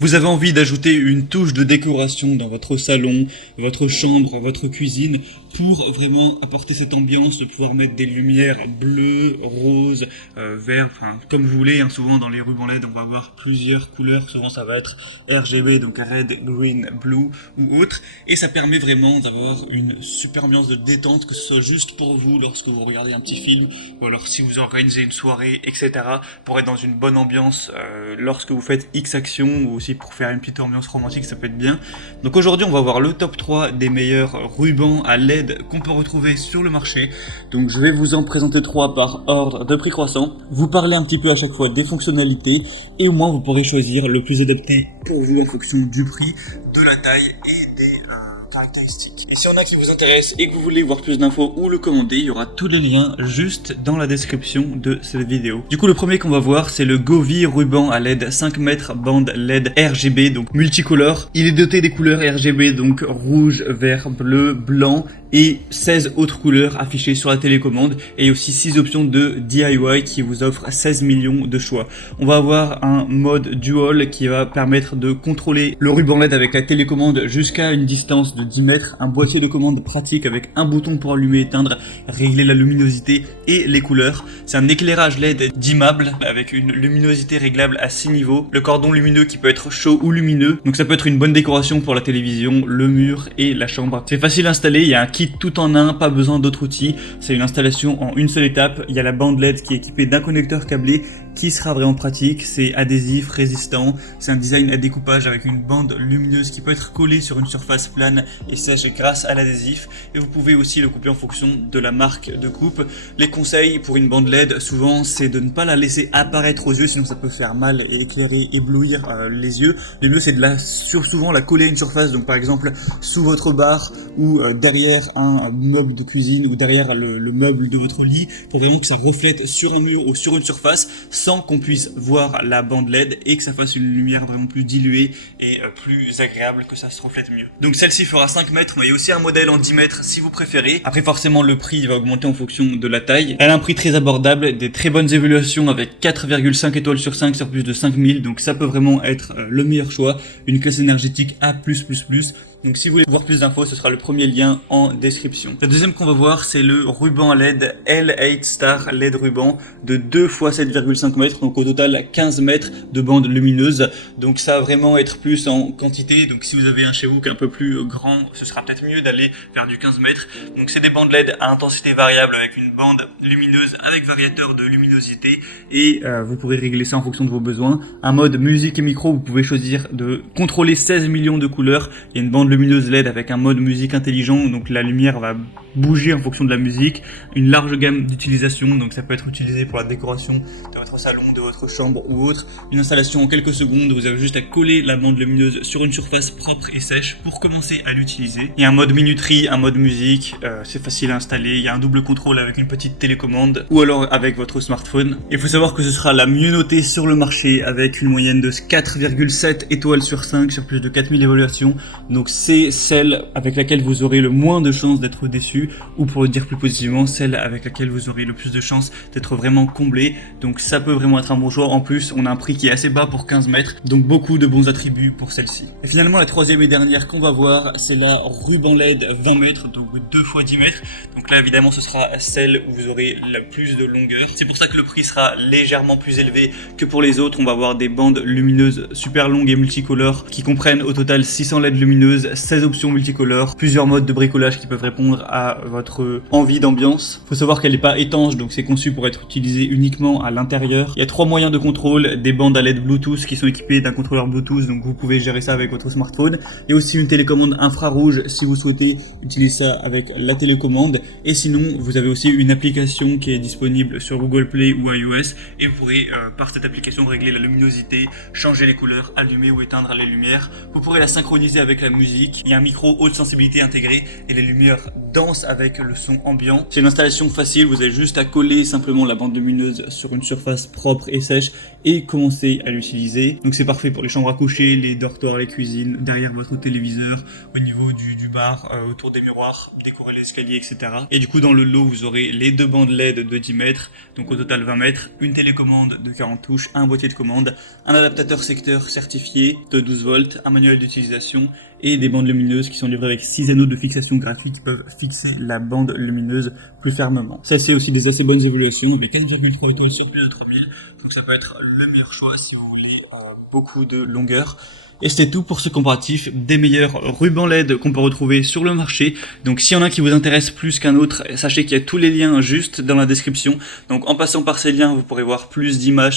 Vous avez envie d'ajouter une touche de décoration dans votre salon, votre chambre, votre cuisine, pour vraiment apporter cette ambiance, de pouvoir mettre des lumières bleues, roses, verts, enfin comme vous voulez, hein. Souvent dans les rubans LED on va avoir plusieurs couleurs, souvent ça va être RGB, donc red, green, blue ou autre, et ça permet vraiment d'avoir une super ambiance de détente, que ce soit juste pour vous lorsque vous regardez un petit film, ou alors si vous organisez une soirée, etc., pour être dans une bonne ambiance lorsque vous faites X actions, ou aussi pour faire une petite ambiance romantique, ça peut être bien. Donc aujourd'hui on va voir le top 3 des meilleurs rubans à LED qu'on peut retrouver sur le marché. Donc je vais vous en présenter 3 par ordre de prix croissant, vous parler un petit peu à chaque fois des fonctionnalités, et au moins vous pourrez choisir le plus adapté pour vous en fonction du prix, de la taille et des caractéristiques. Et s'il y en a qui vous intéressent et que vous voulez voir plus d'infos ou le commander, il y aura tous les liens juste dans la description de cette vidéo. Du coup le premier qu'on va voir, c'est le Govee ruban à LED 5 mètres bande LED RGB, donc multicolore. Il est doté des couleurs RGB, donc rouge, vert, bleu, blanc, et 16 autres couleurs affichées sur la télécommande, et aussi 6 options de DIY qui vous offrent 16 millions de choix. On va avoir un mode dual qui va permettre de contrôler le ruban LED avec la télécommande jusqu'à une distance de 10 mètres, un boîtier de commande pratique avec un bouton pour allumer, éteindre, régler la luminosité et les couleurs. C'est un éclairage LED dimmable avec une luminosité réglable à 6 niveaux, le cordon lumineux qui peut être chaud ou lumineux, donc ça peut être une bonne décoration pour la télévision, le mur et la chambre. C'est facile à installer, il y a un kit tout en un, pas besoin d'autres outils, c'est une installation en une seule étape. Il y a la bande LED qui est équipée d'un connecteur câblé qui sera vraiment pratique, c'est adhésif, résistant, c'est un design à découpage avec une bande lumineuse qui peut être collée sur une surface plane et sèche grâce à l'adhésif, et vous pouvez aussi le couper en fonction de la marque de coupe. Les conseils pour une bande LED souvent c'est de ne pas la laisser apparaître aux yeux, sinon ça peut faire mal et éclairer, éblouir les yeux. Le mieux c'est de souvent la coller à une surface, donc par exemple sous votre bar ou derrière un meuble de cuisine ou derrière le meuble de votre lit, pour vraiment que ça reflète sur un mur ou sur une surface sans qu'on puisse voir la bande LED, et que ça fasse une lumière vraiment plus diluée et plus agréable, que ça se reflète mieux. Donc celle-ci fera 5 mètres, mais il y a aussi un modèle en 10 mètres si vous préférez. Après forcément le prix va augmenter en fonction de la taille. Elle a un prix très abordable, des très bonnes évaluations avec 4,5 étoiles sur 5 sur plus de 5000, donc ça peut vraiment être le meilleur choix. Une classe énergétique A+++. Donc si vous voulez voir plus d'infos, ce sera le premier lien en description. Le deuxième qu'on va voir, c'est le ruban LED L8 Star LED ruban de 2 x 7,5 mètres, donc au total 15 mètres de bande lumineuse. Donc ça va vraiment être plus en quantité, donc si vous avez un chez vous qui est un peu plus grand, ce sera peut-être mieux d'aller vers du 15 mètres. Donc c'est des bandes LED à intensité variable avec une bande lumineuse avec variateur de luminosité, et vous pourrez régler ça en fonction de vos besoins. Un mode musique et micro, vous pouvez choisir de contrôler 16 millions de couleurs. Il y a une bande lumineuse LED avec un mode musique intelligent, donc la lumière va bouger en fonction de la musique, une large gamme d'utilisation, donc ça peut être utilisé pour la décoration de votre salon, de votre chambre ou autre. Une installation en quelques secondes, vous avez juste à coller la bande lumineuse sur une surface propre et sèche pour commencer à l'utiliser. Il y a un mode minuterie, un mode musique, c'est facile à installer, il y a un double contrôle avec une petite télécommande ou alors avec votre smartphone. Il faut savoir que ce sera la mieux notée sur le marché avec une moyenne de 4,7 étoiles sur 5 sur plus de 4000 évaluations, donc c'est celle avec laquelle vous aurez le moins de chances d'être déçu, ou pour le dire plus positivement, celle avec laquelle vous aurez le plus de chances d'être vraiment comblé. Donc ça peut vraiment être un bon choix. En plus on a un prix qui est assez bas pour 15 mètres, donc beaucoup de bons attributs pour celle-ci. Et finalement la troisième et dernière qu'on va voir, c'est la ruban LED 20 mètres, donc 2 x 10 mètres. Donc là évidemment ce sera celle où vous aurez la plus de longueur, c'est pour ça que le prix sera légèrement plus élevé que pour les autres. On va avoir des bandes lumineuses super longues et multicolores qui comprennent au total 600 LED lumineuses, 16 options multicolores, plusieurs modes de bricolage qui peuvent répondre à votre envie d'ambiance. Faut savoir qu'elle n'est pas étanche, donc c'est conçu pour être utilisé uniquement à l'intérieur. Il y a 3 moyens de contrôle, des bandes à LED Bluetooth qui sont équipées d'un contrôleur Bluetooth, donc vous pouvez gérer ça avec votre smartphone. Il y a aussi une télécommande infrarouge si vous souhaitez utiliser ça avec la télécommande, et sinon vous avez aussi une application qui est disponible sur Google Play ou iOS, et vous pourrez par cette application régler la luminosité, changer les couleurs, allumer ou éteindre les lumières. Vous pourrez la synchroniser avec la musique. Il y a un micro haute sensibilité intégré et les lumières denses ambiance avec le son ambiant. C'est une installation facile, vous avez juste à coller simplement la bande lumineuse sur une surface propre et sèche et commencer à l'utiliser. Donc c'est parfait pour les chambres à coucher, les dortoirs, les cuisines, derrière votre téléviseur, au niveau du bar, autour des miroirs, décorer l'escalier, etc. Et du coup dans le lot vous aurez les 2 bandes LED de 10 mètres, donc au total 20 mètres, une télécommande de 40 touches, un boîtier de commande, un adaptateur secteur certifié de 12 volts, un manuel d'utilisation et des bandes lumineuses qui sont livrées avec 6 anneaux de fixation gratuits qui peuvent fixer la bande lumineuse plus fermement. Ça c'est aussi des assez bonnes évaluations avec 4,3 étoiles sur plus de 3000, donc ça peut être le meilleur choix si vous voulez beaucoup de longueur. Et c'était tout pour ce comparatif des meilleurs rubans LED qu'on peut retrouver sur le marché. Donc s'il y en a qui vous intéresse plus qu'un autre, sachez qu'il y a tous les liens juste dans la description. Donc en passant par ces liens, vous pourrez voir plus d'images,